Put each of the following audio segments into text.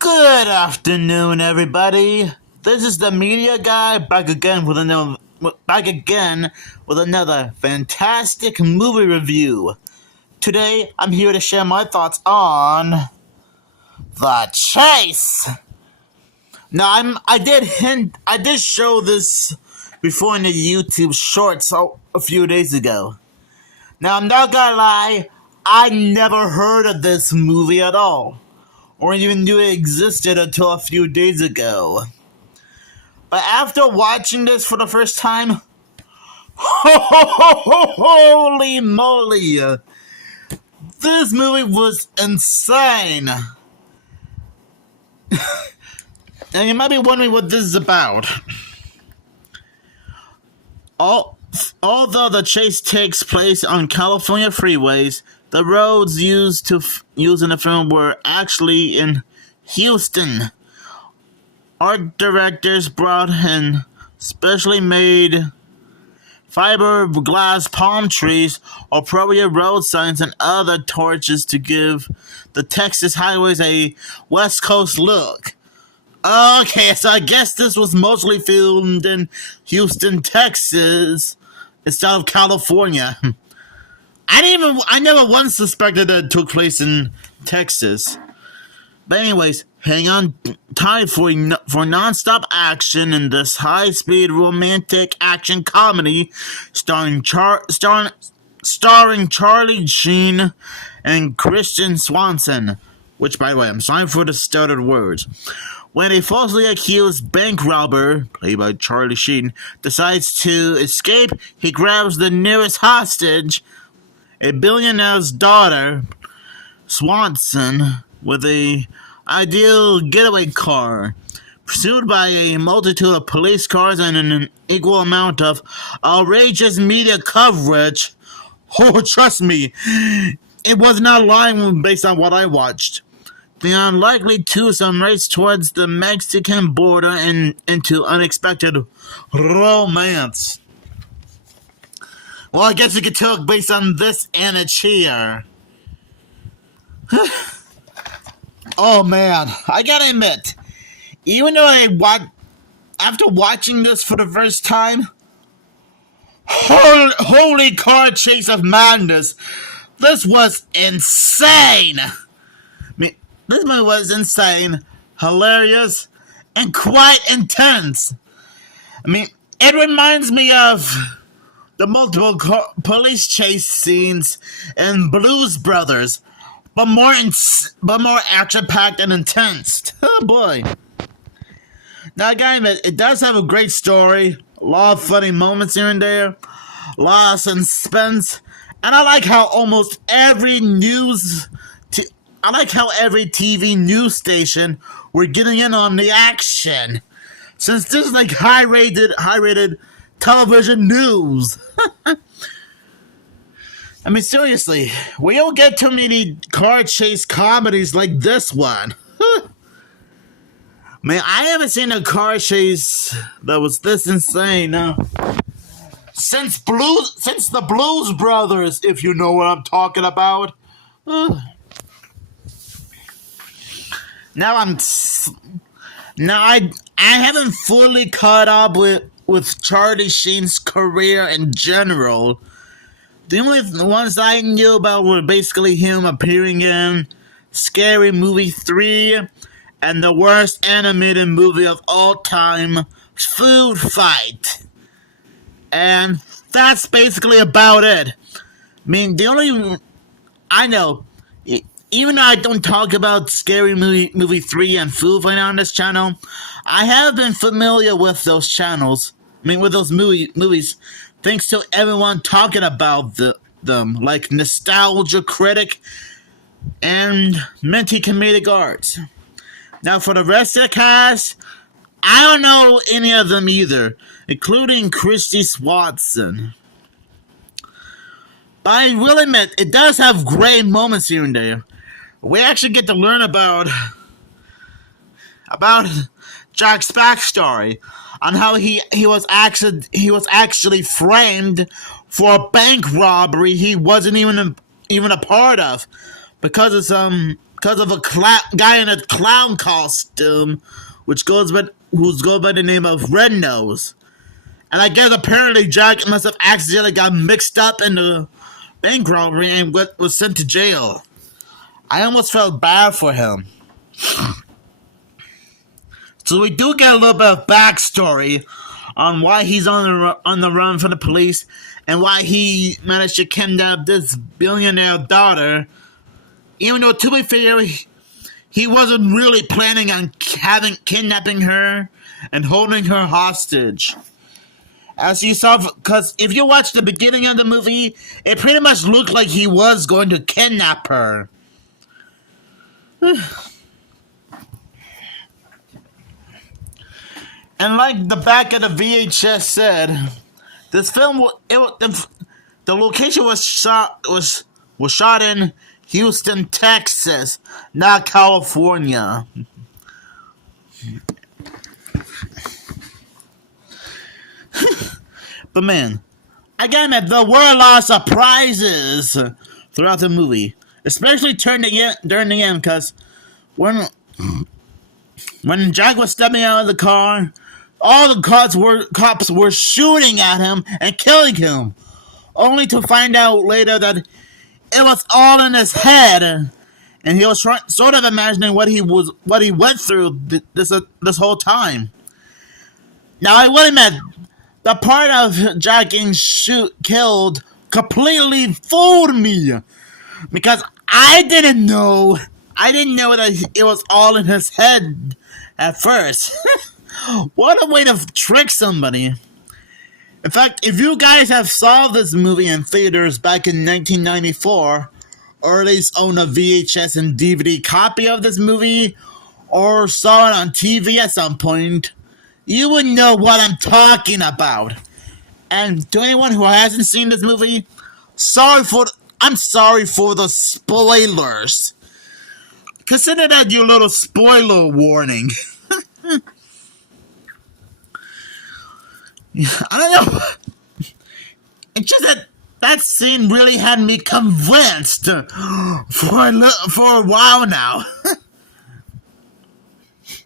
Good afternoon, everybody. This is the media guy back again with another fantastic movie review. Today, I'm here to share my thoughts on The Chase. Now, I did show this before in the YouTube Shorts a few days ago. Now, I'm not gonna lie, I never heard of this movie at all, or even knew it existed until a few days ago. But after watching this for the first time, holy moly, this movie was insane. And you might be wondering what this is about. Although the chase takes place on California freeways, the roads used in the film were actually in Houston. Art directors brought in specially made fiberglass palm trees, appropriate road signs, and other torches to give the Texas highways a West Coast look. Okay, so I guess this was mostly filmed in Houston, Texas, instead of California. I never once suspected that it took place in Texas. But anyways, hang on tight for non-stop action in this high-speed romantic action comedy starring Charlie Sheen and Swanson. Which, by the way, I'm sorry for the stuttered words. When a falsely accused bank robber, played by Charlie Sheen, decides to escape, he grabs the nearest hostage, a billionaire's daughter, Swanson, with an ideal getaway car, pursued by a multitude of police cars and an equal amount of outrageous media coverage. Oh, trust me, it was not lying based on what I watched. The unlikely twosome race towards the Mexican border and into unexpected romance. Well, I guess you could tell based on this and a cheer. Oh man, I gotta admit, even though after watching this for the first time, holy car chase of madness, this was insane. This movie was insane, hilarious, and quite intense. It reminds me of the multiple police chase scenes in Blues Brothers, but more action-packed and intense. Oh boy! Now, again, it does have a great story, a lot of funny moments here and there, a lot of suspense, and I like how every TV news station were getting in on the action, since this is like high-rated television news. Seriously, we don't get too many car chase comedies like this one. I haven't seen a car chase that was this insane since the Blues Brothers, if you know what I'm talking about. Now I haven't fully caught up with Charlie Sheen's career in general. The only ones I knew about were basically him appearing in Scary Movie 3 and the worst animated movie of all time, Food Fight. And that's basically about it. I know, even though I don't talk about Scary Movie 3 and Food Fight on this channel, I have been familiar with those channels. With those movies, thanks to everyone talking about them, like Nostalgia Critic and Minty Comedic Arts. Now, for the rest of the cast, I don't know any of them either, including Kristy Swanson. But I will admit, it does have great moments here and there. We actually get to learn about Jack's backstory on how he was actually framed for a bank robbery he wasn't even a part of, because of some because of a guy in a clown costume, who's goes by the name of Red Nose. And I guess apparently Jack must have accidentally got mixed up in the bank robbery and was sent to jail. I almost felt bad for him. So we do get a little bit of backstory on why he's on the run from the police and why he managed to kidnap this billionaire daughter. Even though, to be fair, he wasn't really planning on kidnapping her and holding her hostage. As you saw, because if you watch the beginning of the movie, it pretty much looked like he was going to kidnap her. And like the back of the VHS said, this film, the location was shot in Houston, Texas, not California. But man, I gotta admit, there were a lot of surprises throughout the movie, especially during the end, because when Jack was stepping out of the car, all the cops were shooting at him and killing him, only to find out later that it was all in his head, and he was sort of imagining what he went through this whole time. Now, I will admit, the part of Jack getting killed completely fooled me, because I didn't know that it was all in his head at first. What a way to trick somebody. In fact, if you guys have saw this movie in theaters back in 1994, or at least own a VHS and DVD copy of this movie, or saw it on TV at some point, you would know what I'm talking about. And to anyone who hasn't seen this movie, I'm sorry for the spoilers. Consider that your little spoiler warning. I don't know. It's just that scene really had me convinced for a while now.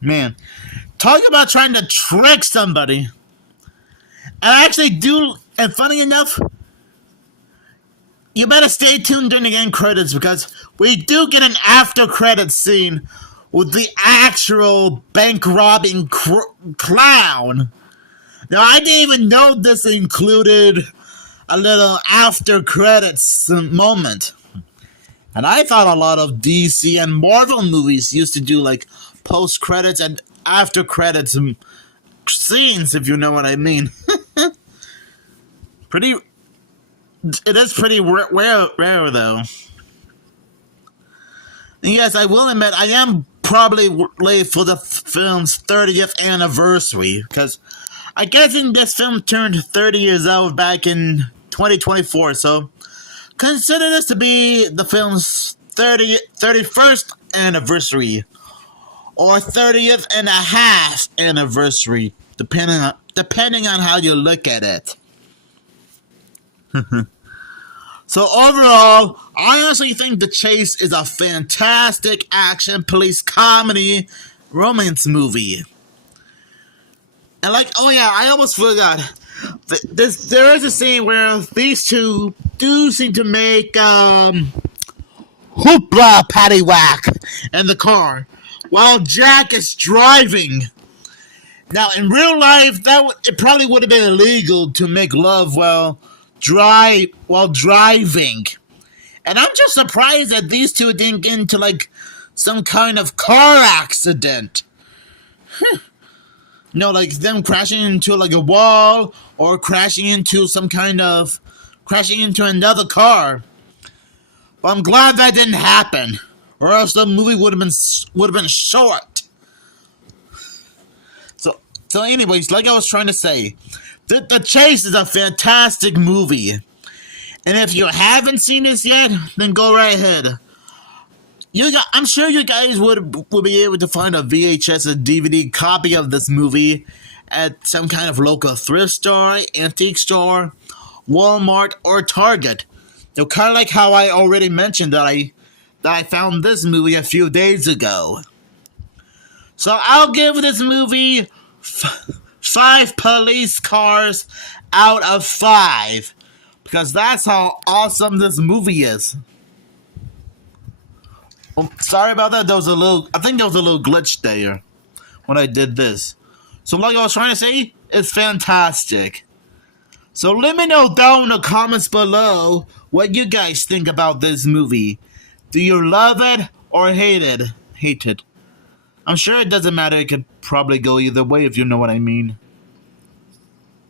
Man, talk about trying to trick somebody. I actually do, and funny enough, you better stay tuned during the end credits, because we do get an after credits scene with the actual bank robbing clown. Now, I didn't even know this included a little after credits moment. And I thought a lot of DC and Marvel movies used to do like post credits and after credits scenes, if you know what I mean. It is pretty rare though. And yes, I will admit, I am probably late for the film's 30th anniversary, because I guess this film turned 30 years old back in 2024, so consider this to be the film's 31st anniversary, or 30th and a half anniversary, depending on how you look at it. So overall, I honestly think The Chase is a fantastic action police comedy romance movie. And I almost forgot. There is a scene where these two do seem to make hoopla paddywhack in the car while Jack is driving. Now, in real life, it probably would have been illegal to make love while driving. And I'm just surprised that these two didn't get into some kind of car accident. Like them crashing into a wall, or crashing into another car. But I'm glad that didn't happen, or else the movie would have been short. So anyways, like I was trying to say, The Chase is a fantastic movie. And if you haven't seen this yet, then go right ahead. I'm sure you guys would be able to find a VHS or DVD copy of this movie at some kind of local thrift store, antique store, Walmart, or Target. Kind of like how I already mentioned that that I found this movie a few days ago. So I'll give this movie 5 police cars out of 5. Because that's how awesome this movie is. Oh, sorry about that. I think there was a little glitch there when I did this. So like I was trying to say, it's fantastic. So let me know down in the comments below what you guys think about this movie. Do you love it or hate it? Hate it. I'm sure it doesn't matter. It could probably go either way if you know what I mean.